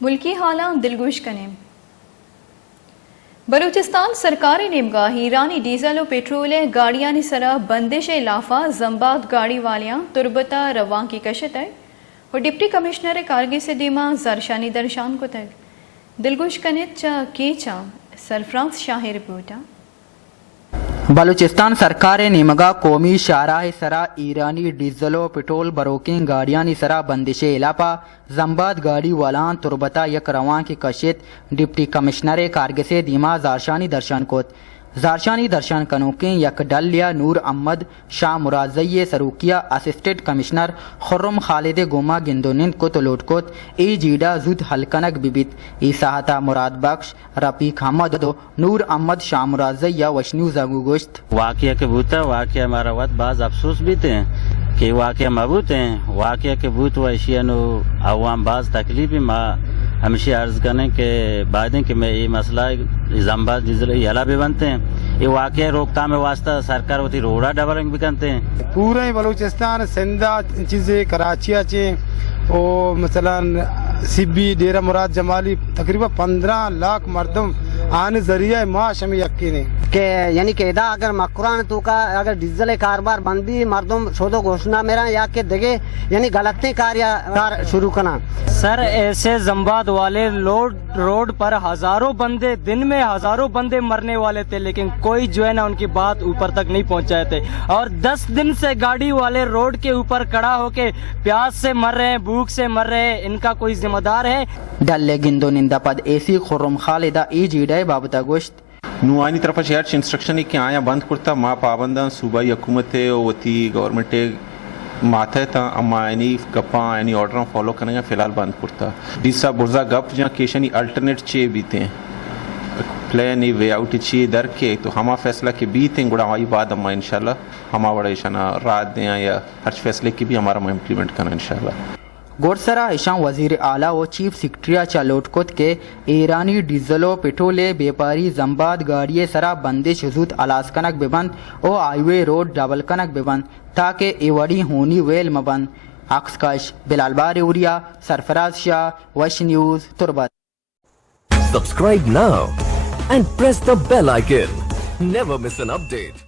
ملکی حالات دلگوش کنیں۔ بلوچستان سرکاری نمگاہ ایرانی ڈیزل و پیٹرول گاڑیاں سرا بندش علاوہ زمباد گاڑی والیاں تربتا رواں کی کشت ہے اور ڈپٹی کمشنر کارگی سے دیما زرشانی درشان کو تک دلگوش کنت چا کی چا سرفرانس شاہ رپورٹا۔ بلوچستان سرکار نیمگا قومی شاہراہ سرا ایرانی ڈیزل و پٹرول بروکنگ گاڑیانی سرا بندش علاپا زمباد گاڑی والان تربتا یک رواں کی کشت ڈپٹی کمشنر کارگسے دیما زارشانی درشان کوت زارشانی درشان کنوکیں یک ڈلیا نور احمد شاہ مرازی سروکیا اسسٹنٹ کمشنر خرم خالد گوما گندونند کو تلوٹ کوت ای جیڈا زود حلکنک بیبیت ای ساہتا مراد بخش رفیق حمد نور احمد شاہ مرازی وشنیو زگو گوشت واقعہ کے بوتا واقعہ ہمارا وقت بعض افسوس بھی تھے کہ واقعہ مبوط ہیں واقعہ کے بوت و اشیانو عوام بعض تکلیفی ما ہمیشہ عرض کریں کہ بعد کہ میں یہ مسئلہ زمباد ڈیزل یلا بھی بنتے ہیں یہ واقعہ روک تھام واسطہ سرکار ہوتی روڈا ڈیولپنگ بھی کرتے ہیں پورے بلوچستان سندھا چیزیں کراچی چیں اور مثلا سبی ڈیرہ مراد جمالی تقریباً 15 لاکھ مردم آنے ذریعہ معاش ہمیں یقین ہے کہ یعنی کہ ادا اگر مکران تو کا اگر ڈیزل کاروبار بند بھی مردم شودو گھوشنا میرا یا کہ دگے یعنی غلطیں کار شروع کرنا سر ایسے زمباد والے روڈ پر ہزاروں بندے دن میں ہزاروں بندے مرنے والے تھے لیکن کوئی جو ہے نا ان کی بات اوپر تک نہیں پہنچائے تھے اور 10 دن سے گاڑی والے روڈ کے اوپر کھڑا ہو کے پیاس سے مر رہے ہیں بھوک سے مر رہے ہیں ان کا کوئی ذمہ دار ہے ڈلے گندو نندا پد ایسی خرم خالدہ ای جیڈے بابتا گوشت نوانی طرف شہر انسٹرکشن کہ آیا بند کرتا ما پابندان صوبائی حکومت وتی گورنمنٹ ماتا تھا اما یعنی گپاں یعنی آرڈر فالو کریں گے فی الحال بند کرتا ڈیسا برزا گپ جہاں کیشنی الٹرنیٹ چے بیتے ہیں پلان وے آؤٹ چی در کے تو ہما فیصلہ کے بیتے ہیں گڑا ہماری بعد اما انشاءاللہ ہما بڑا اشانہ رات دیں یا ہر فیصلے کی بھی ہمارا امپلیمنٹ کرنا انشاءاللہ گورسرا اشان وزیر اعلیٰ و چیف سیکرٹری چالوٹ کت کے ایرانی ڈیزل و پٹرول بیپاری زمباد گاڑی سرا بندش زود الاس کنک ببند او آئی وے روڈ ڈبل کنک ببند تاکہ ایوڑی ہونی ویل مبند عکس کش بلال بار اوریا سرفراز شاہ وش news Turbat Subscribe now and press the bell icon. Never miss an update.